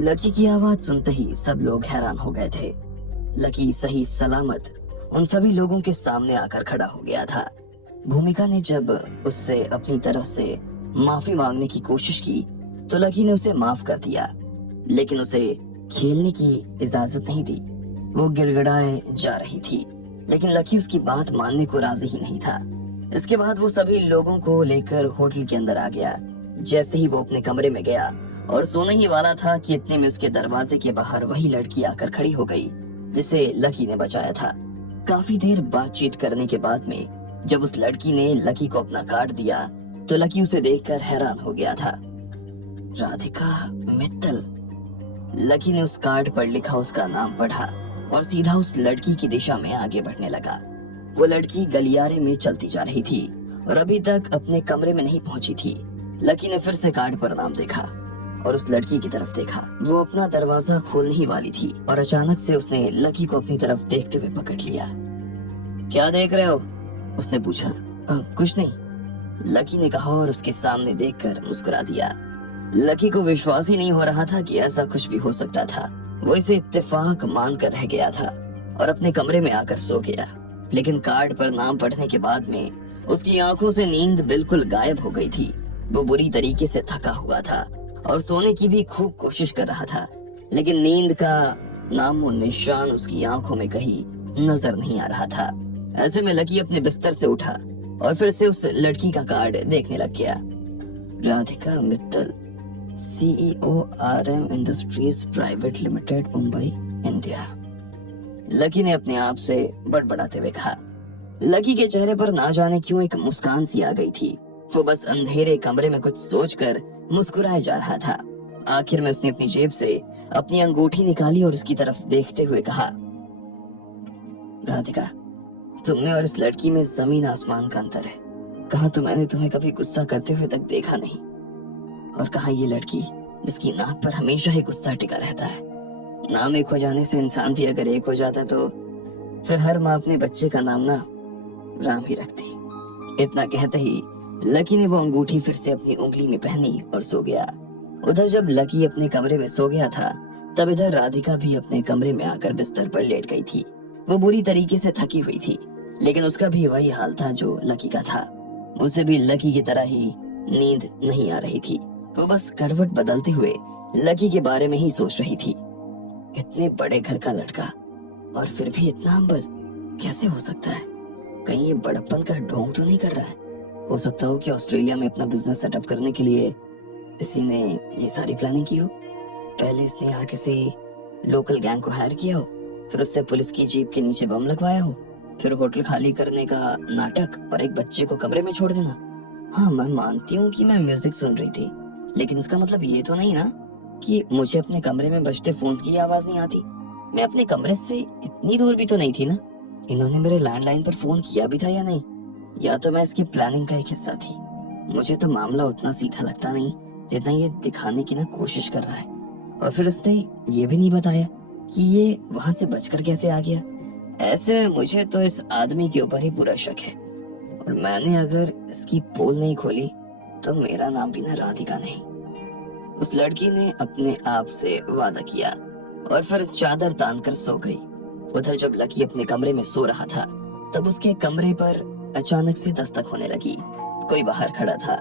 Lucky की आवाज सुनते ही सब लोग हैरान हो गए थे। लकी सही सलामत उन सभी लोगों के सामने आकर खड़ा हो गया था। भूमिका ने जब उससे अपनी तरफ से माफी मांगने की कोशिश की तो लकी ने उसे माफ कर दिया, लेकिन उसे खेलने की इजाजत नहीं दी। वो गिड़गिड़ाए जा रही थी, लेकिन लकी उसकी बात मानने को राजी ही नहीं था। इसके बाद वो सभी लोगों को लेकर होटल के अंदर आ गया। जैसे ही वो अपने कमरे में गया और सोने ही वाला था कि इतने में उसके दरवाजे के बाहर वही लड़की आकर खड़ी हो गई जिसे लकी ने बचाया था। काफी देर बातचीत करने के बाद में जब उस लड़की ने लकी को अपना कार्ड दिया तो लकी उसे देखकर हैरान हो गया था। राधिका मित्तल। लकी ने उस कार्ड पर लिखा उसका नाम पढ़ा और सीधा उस लड़की की दिशा में आगे बढ़ने लगा। वो लड़की गलियारे में चलती जा रही थी और अभी तक अपने कमरे में नहीं पहुंची थी। लकी ने फिर से कार्ड पर नाम देखा और उस लड़की की तरफ देखा। वो अपना दरवाजा खोलने ही वाली थी और अचानक से उसने लकी को अपनी तरफ देखते हुए पकड़ लिया। क्या देख रहे हो? उसने पूछा। कुछ नहीं, लकी ने कहा और उसके सामने देखकर मुस्कुरा दिया। लकी को विश्वास ही नहीं हो रहा था कि ऐसा कुछ भी हो सकता था। वो इसे इत्तेफाक मानकर रह गया था और अपने कमरे में आकर सो गया। लेकिन कार्ड पर नाम पढ़ने के बाद में उसकी आंखों से नींद बिल्कुल गायब हो गई थी। वो बुरी तरीके से थका हुआ था और सोने की भी खूब कोशिश कर रहा था, लेकिन नींद का नामो निशान उसकी आंखों में कहीं नजर नहीं आ रहा था। ऐसे में लकी अपने बिस्तर से उठा और फिर से उस लड़की का कार्ड देखने लग गया। Radhika Mittal, CEO RM industries private limited, Mumbai, India. Lucky ने अपने आप से बड़बड़ाते हुए कहा। लकी के चेहरे पर ना जाने क्यों एक मुस्कान सी आ गई थी। वो बस अंधेरे कमरे में कुछ सोचकर मुस्कुराए जा रहा था। आखिर में उसने अपनी जेब से अपनी अंगूठी निकाली और उसकी तरफ देखते हुए कहा, राधिका, तुमने और इस लड़की में जमीन आसमान का अंतर है। कहा तो मैंने तुम्हें कभी गुस्सा करते हुए तक देखा नहीं, और कहा ये लड़की जिसकी नाक पर हमेशा ही गुस्सा टिका रहता है। नाम एक हो जाने से इंसान भी अगर एक हो जाता तो फिर हर माँ अपने बच्चे का नाम ना राम ही रखती। इतना कहते ही लकी ने वो अंगूठी फिर से अपनी उंगली में पहनी और सो गया। उधर जब लकी अपने कमरे में सो गया था तब इधर राधिका भी अपने कमरे में आकर बिस्तर पर लेट गई थी। वो बुरी तरीके से थकी हुई थी, लेकिन उसका भी वही हाल था जो लकी का था। उसे भी लकी की तरह ही नींद नहीं आ रही थी। वो बस करवट बदलते हुए लकी के बारे में ही सोच रही थी। इतने बड़े घर का लड़का और फिर भी इतना हम्बल कैसे हो सकता है? कहीं ये बड़प्पन का ढोंग तो नहीं कर रहा है? हो सकता हो कि ऑस्ट्रेलिया में अपना बिजनेस सेटअप करने के लिए इसी ने ये सारी प्लानिंग की हो। पहले इसने यहाँ किसी लोकल गैंग को हायर किया हो, फिर उससे पुलिस की जीप के नीचे बम लगवाया हो, फिर होटल खाली करने का नाटक और एक बच्चे को कमरे में छोड़ देना। हाँ, मैं मानती हूँ कि मैं म्यूजिक सुन रही थी, लेकिन इसका मतलब ये तो नहीं ना कि मुझे अपने कमरे में बजते फोन की आवाज नहीं आती। मैं अपने कमरे से इतनी दूर भी तो नहीं थी ना। इन्होंने मेरे लैंडलाइन पर फोन किया भी था या नहीं, या तो मैं इसकी प्लानिंग का एक हिस्सा थी। मुझे तो मामला उतना सीधा लगता नहीं जितना ये दिखाने की ना कोशिश कर रहा है। और फिर उसने ये भी नहीं बताया कि ये वहां से बचकर कैसे आ गया। ऐसे में मुझे तो इस आदमी के ऊपर ही पूरा शक है, और मैंने अगर इसकी पोल नहीं खोली तो मेरा नाम भी ना राधिका नहीं। उस लड़की ने अपने आप से वादा किया और फिर चादर तानकर सो गई। उधर जब लकी अपने कमरे में सो रहा था तब उसके कमरे पर अचानक से दस्तक होने लगी। कोई बाहर खड़ा था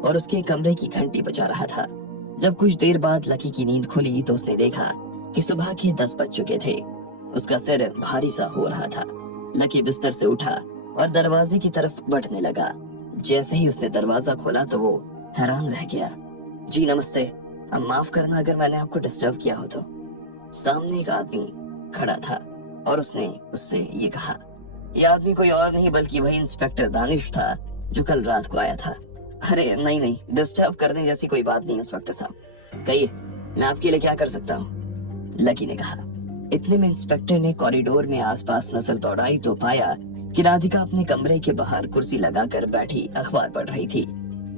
और उसके कमरे की घंटी बजा रहा था। जब कुछ देर बाद लकी की नींद खुली तो उसने देखा कि सुबह के 10 बज चुके थे। उसका सिर भारी सा हो रहा था। लकी बिस्तर से उठा और दरवाजे की तरफ बढ़ने लगा। जैसे ही उसने दरवाजा खोला तो वो हैरान रह गया। जी नमस्ते, अब माफ करना अगर मैंने आपको डिस्टर्ब किया हो तो। सामने एक आदमी खड़ा था और उसने उससे ये कहा। यह आदमी कोई और नहीं बल्कि वही इंस्पेक्टर दानिश था जो कल रात को आया था। अरे नहीं नहीं, डिस्टर्ब करने जैसी कोई बात नहीं इंस्पेक्टर साहब, कहिए मैं आपके लिए क्या कर सकता हूँ, लकी ने कहा। इतने में इंस्पेक्टर ने कॉरिडोर में आसपास नजर दौड़ाई तो पाया कि राधिका अपने कमरे के बाहर कुर्सी लगाकर बैठी अखबार पढ़ रही थी।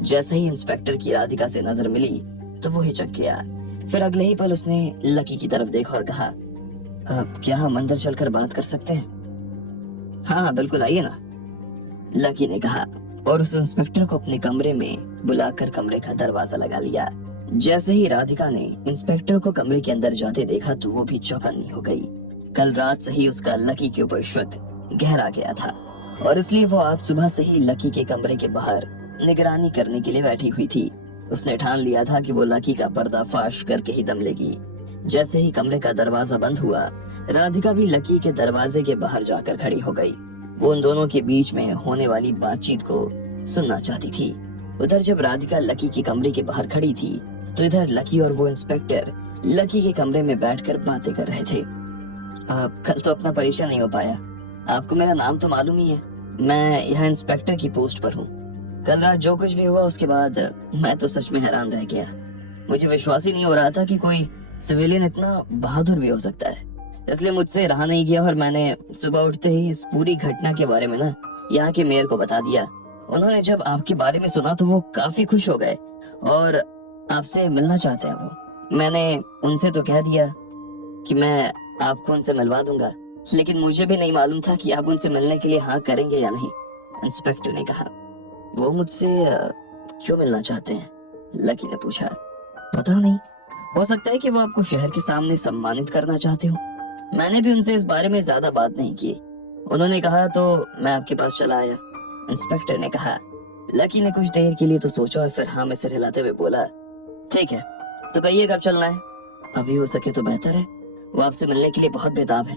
जैसे ही इंस्पेक्टर की राधिका से नजर मिली तो वो हिचक गया। फिर अगले ही पल उसने लकी की तरफ देखा और कहा, क्या हम अंदर चलकर बात कर सकते हैं? हाँ बिल्कुल, आइए ना, लकी ने कहा और उस इंस्पेक्टर को अपने कमरे में बुलाकर कमरे का दरवाजा लगा लिया। जैसे ही राधिका ने इंस्पेक्टर को कमरे के अंदर जाते देखा तो वो भी चौकन्नी हो गई। कल रात से ही उसका लकी के ऊपर शक गहरा गया था और इसलिए वो आज सुबह से ही लकी के कमरे के बाहर निगरानी करने के लिए बैठी हुई थी। उसने ठान लिया था कि वो लकी का पर्दाफाश करके ही दम लेगी। जैसे ही कमरे का दरवाजा बंद हुआ, राधिका भी लकी के दरवाजे के बाहर जाकर खड़ी हो गई। वो उन दोनों के बीच में होने वाली बातचीत को सुनना चाहती थी। उधर जब राधिका लकी के कमरे के बाहर खड़ी थी तो इधर लकी और वो इंस्पेक्टर लकी के कमरे में बैठकर बातें कर रहे थे। कल तो अपना परिचय नहीं हो पाया। आपको मेरा नाम तो मालूम ही है। मैं यहाँ इंस्पेक्टर की पोस्ट पर हूँ। कल रात जो कुछ भी हुआ उसके बाद मैं तो सच में हैरान रह गया। मुझे विश्वास ही नहीं हो रहा था कि कोई सिविलियन इतना बहादुर भी हो सकता है। इसलिए मुझसे रहा नहीं गया और मैंने सुबह उठते ही इस पूरी घटना के बारे में ना यहाँ के मेयर को बता दिया। उन्होंने जब आपके बारे में सुना तो वो काफी खुश हो गए और आपसे मिलना चाहते हैं वो। मैंने उनसे तो कह दिया कि मैं आपको उनसे मिलवा दूंगा, लेकिन मुझे भी नहीं मालूम था कि आप उनसे मिलने के लिए हाँ करेंगे या नहीं। इंस्पेक्टर ने कहा। वो मुझसे क्यों मिलना चाहते हैं? लकी ने पूछा। पता नहीं, हो सकता है कि वो आपको शहर के सामने सम्मानित करना चाहते हो। मैंने भी उनसे इस बारे में ज्यादा बात नहीं की। उन्होंने कहा तो मैं आपके पास चला आया। इंस्पेक्टर ने कहा। लकी ने कुछ देर के लिए तो सोचा और फिर हाँ में सिर हिलाते हुए बोला, ठीक है, तो कहिए कब चलना है? अभी हो सके तो बेहतर है। वो आपसे मिलने के लिए बहुत बेताब है।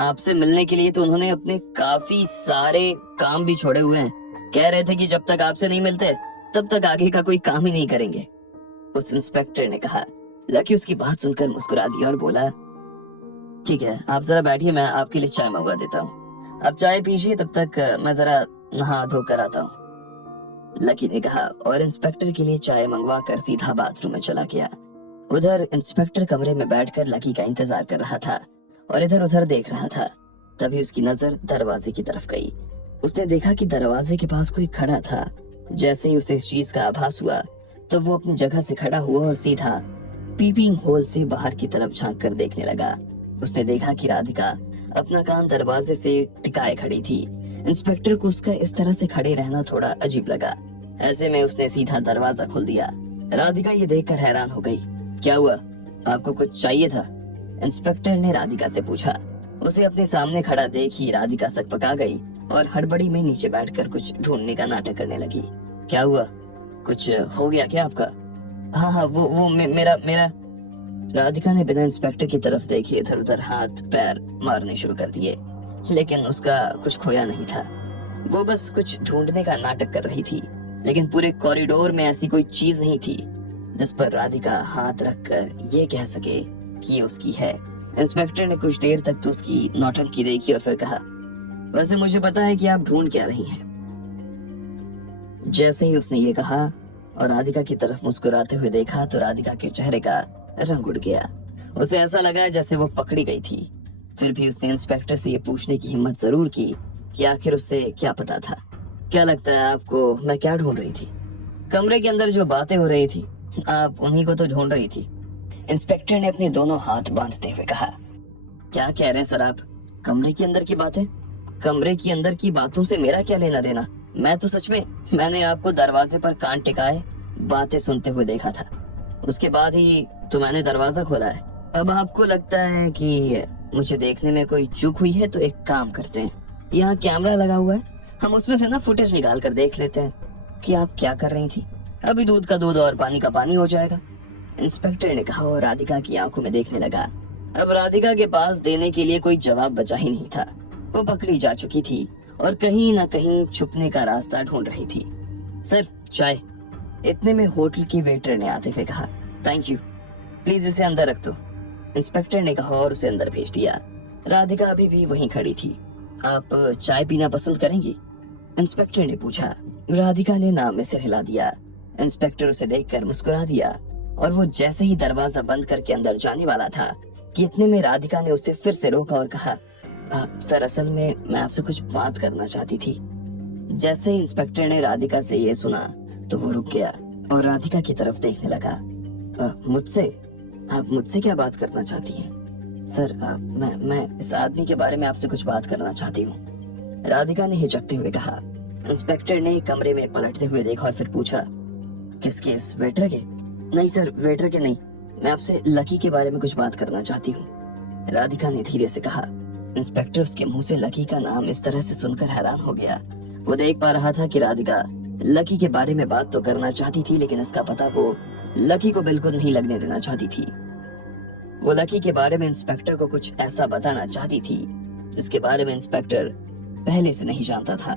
आपसे मिलने के लिए तो उन्होंने अपने काफी सारे काम भी छोड़े हुए हैं। कह रहे थे कि जब तक आपसे नहीं मिलते तब तक आगे का कोई काम ही नहीं करेंगे, उस इंस्पेक्टर ने कहा। लकी उसकी बात सुनकर मुस्कुरा दिया और बोला, ठीक है, आप जरा बैठिए, मैं आपके लिए चाय मंगवा देता हूँ। आप चाय पीजिए, तब तक मैं जरा नहा धोकर आता हूँ, लकी ने कहा और इंस्पेक्टर के लिए चाय मंगवा कर सीधा बाथरूम में चला गया। उधर इंस्पेक्टर कमरे में बैठकर लकी का इंतजार कर रहा था और इधर उधर देख रहा था। तभी उसकी नजर दरवाजे की तरफ गई। उसने देखा कि दरवाजे के पास कोई खड़ा था। जैसे ही उसे इस चीज का आभास हुआ तो वो अपनी जगह से खड़ा हुआ और सीधा पीपिंग होल से बाहर की तरफ झांक कर देखने लगा। उसने देखा कि राधिका अपना कान दरवाजे से टिकाए खड़ी थी। इंस्पेक्टर को उसका इस तरह से खड़े रहना थोड़ा अजीब लगा। ऐसे में उसने सीधा दरवाजा खोल दिया। राधिका ये देखकर हैरान हो गई। क्या हुआ, आपको कुछ चाहिए था? इंस्पेक्टर ने राधिका से पूछा। उसे अपने सामने खड़ा देख ही राधिका सकपका गई और हड़बड़ी में नीचे बैठकर कुछ ढूंढने का नाटक करने लगी। क्या हुआ, कुछ हो गया क्या आपका? हाँ, वो मेरा राधिका ने बिना इंस्पेक्टर की तरफ देखे इधर उधर हाथ पैर मारने शुरू कर दिए, लेकिन उसका कुछ खोया नहीं था। वो बस कुछ ढूंढने का नाटक कर रही थी, लेकिन पूरे कॉरिडोर में ऐसी कोई चीज नहीं थी जिस पर राधिका हाथ रखकर ये कह सके कि ये उसकी है। इंस्पेक्टर ने कुछ देर तक तो उसकी नौटंकी देखी और फिर कहा, वैसे मुझे पता है कि आप ढूंढ क्या रही हैं। जैसे ही उसने ये कहा और राधिका की तरफ मुस्कुराते हुए देखा तो राधिका के चेहरे का रंग उड़ गया। उसे ऐसा लगा जैसे वो पकड़ी गई थी। फिर भी उसने इंस्पेक्टर से ये पूछने की हिम्मत जरूर की कि आखिर उससे क्या पता था। क्या लगता है आपको मैं क्या ढूंढ रही थी? कमरे के अंदर जो बातें हो रही थी, आप उन्हीं को तो ढूंढ रही थी। इंस्पेक्टर ने अपने दोनों हाथ बांधते हुए कहा। क्या कह रहे हैं सर आप? कमरे के अंदर की बातें? कमरे के अंदर की बातों से मेरा क्या लेना देना? मैं तो सच में, मैंने आपको दरवाजे पर कान टिकाए बातें सुनते हुए देखा था। उसके बाद ही तो मैंने दरवाजा खोला है। अब आपको लगता है कि मुझे देखने में कोई चूक हुई है तो एक काम करते हैं, यहाँ कैमरा लगा हुआ है, हम उसमें से ना फुटेज निकाल कर देख लेते हैं कि आप क्या कर रही थी। अभी दूध का दूध और पानी का पानी हो जाएगा, इंस्पेक्टर ने कहा और राधिका की आंखों में देखने लगा। अब राधिका के पास देने के लिए कोई जवाब बचा ही नहीं था। वो पकड़ी जा चुकी थी और कहीं ना कहीं छुपने का रास्ता ढूंढ रही थी। सर चाय, इतने में होटल की वेटर ने आते हुए कहा। थैंक यू, प्लीज इसे अंदर रख दो, इंस्पेक्टर ने कहा और उसे अंदर भेज दिया। राधिका अभी भी वहीं खड़ी थी। आप चाय पीना पसंद करेंगी? इंस्पेक्टर ने पूछा। राधिका ने नाम में सिर हिला दिया। इंस्पेक्टर उसे देखकर मुस्कुरा दिया और वो जैसे ही दरवाजा बंद करके अंदर जाने वाला था कि इतने में राधिका ने उसे फिर से रोका और कहा, सर असल में मैं आपसे कुछ बात करना चाहती थी। जैसे ही इंस्पेक्टर ने राधिका से ये सुना तो वो रुक गया और राधिका की तरफ देखने लगा। मुझसे? आप मुझसे क्या बात करना चाहती हैं? सर मैं इस आदमी के बारे में आपसे कुछ बात करना चाहती हूँ, राधिका ने हिचकते हुए कहा। इंस्पेक्टर ने कमरे में पलटते हुए देखा और फिर पूछा, किसके? इस वेटर के? नहीं सर, वेटर के नहीं, मैं आपसे लकी के बारे में कुछ बात करना चाहती हूँ, राधिका ने धीरे से कहा। इंस्पेक्टर उसके मुंह से लकी का नाम इस तरह से सुनकर हैरान हो गया। वो देख पा रहा था कि राधिका लकी के बारे में बात तो करना चाहती थी, लेकिन इसका पता वो लकी को बिल्कुल नहीं लगने देना चाहती थी। वो लकी के बारे में इंस्पेक्टर को कुछ ऐसा बताना चाहती थी जिसके बारे में इंस्पेक्टर पहले से नहीं जानता था।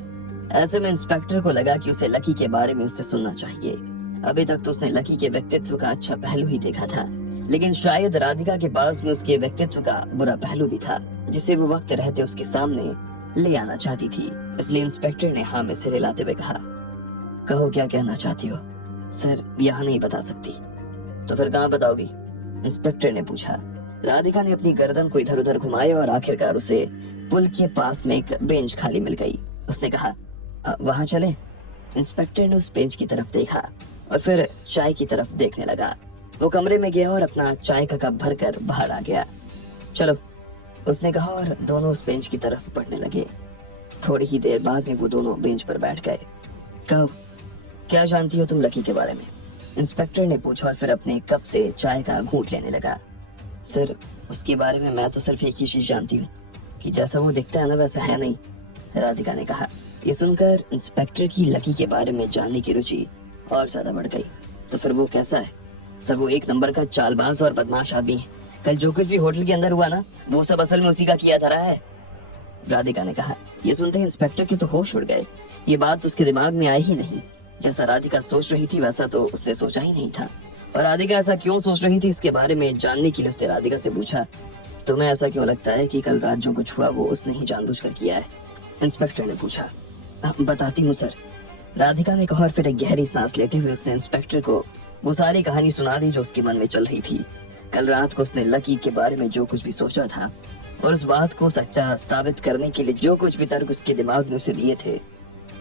ऐसे में इंस्पेक्टर को लगा कि उसे लकी के बारे में उससे सुनना चाहिए। अभी तक तो उसने लकी के व्यक्तित्व का अच्छा पहलू ही देखा था, लेकिन शायद राधिका के पास में उसके व्यक्तित्व का बुरा पहलू भी था, जिसे वो वक्त रहते उसके सामने ले आना चाहती थी। इसलिए इंस्पेक्टर ने हाँ में सिर हिलाते हुए कहा, कहो क्या कहना चाहती हो? सर, यहाँ नहीं बता सकती। तो फिर कहाँ बताओगी? इंस्पेक्टर ने पूछा। राधिका ने अपनी गर्दन को इधर उधर घुमाया और आखिरकार उसे पुल के पास में एक बेंच खाली मिल गई। उसने कहा, वहां चले? इंस्पेक्टर ने उस बेंच की तरफ देखा और फिर चाय की तरफ देखने लगा। वो कमरे में गया और अपना चाय का कप भरकर बाहर आ गया। चलो, उसने कहा और दोनों उस बेंच की तरफ बढ़ने लगे। थोड़ी ही देर बाद में वो दोनों बेंच पर बैठ गए। कहो, क्या जानती हो तुम लकी के बारे में? इंस्पेक्टर ने पूछा और फिर अपने कप से चाय का घूंट लेने लगा। सर, उसके बारे में मैं तो सिर्फ एक ही चीज जानती हूँ कि जैसा वो दिखता है ना वैसा है नहीं, राधिका ने कहा। ये सुनकर इंस्पेक्टर की लकी के बारे में जानने की रुचि और ज्यादा बढ़ गई। तो फिर वो कैसा है? सर, वो एक नंबर का चालबाज और बदमाश आदमी है। कल जो कुछ भी होटल के अंदर हुआ ना, वो सब असल में उसी का किया धरा है, राधिका ने कहा। ये सुनते ही इंस्पेक्टर के तो होश उड़ गए। ये बात उसके दिमाग में आई ही नहीं। जैसा राधिका सोच रही थी वैसा तो उसने सोचा ही नहीं था। और राधिका ऐसा क्यों सोच रही थी इसके बारे में जानने के लिए उसने राधिका से पूछा, तुम्हें ऐसा क्यों लगता है कि कल रात जो कुछ हुआ वो उसने ही जानबूझकर किया है? इंस्पेक्टर ने पूछा। बताती हूँ सर, राधिका ने कहा और फिर एक गहरी सांस लेते हुए उसने इंस्पेक्टर को वो सारी कहानी सुना दी जो उसके मन में चल रही थी। कल रात को उसने लकी के बारे में जो कुछ भी सोचा था और उस बात को सच्चा साबित करने के लिए जो कुछ भी तर्क उसके दिमाग में उसे दिए थे,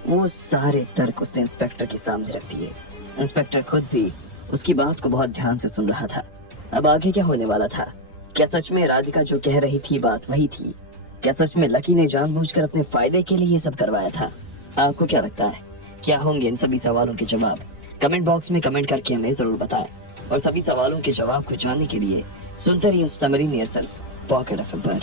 वो सारे तर्क उसने इंस्पेक्टर के सामने रख दिए। इंस्पेक्टर खुद भी उसकी बात को बहुत ध्यान से सुन रहा था। अब आगे क्या होने वाला था? क्या सच में राधिका जो कह रही थी बात वही थी? क्या सच में लकी ने जानबूझकर अपने फायदे के लिए ये सब करवाया था? आपको क्या लगता है, क्या होंगे इन सभी सवालों के जवाब? कमेंट बॉक्स में कमेंट करके हमें जरूर बताएं। और सभी सवालों के जवाब को जानने के लिए सुनते रहिए समरीन योरसेल्फ पॉकेट एफएम पर।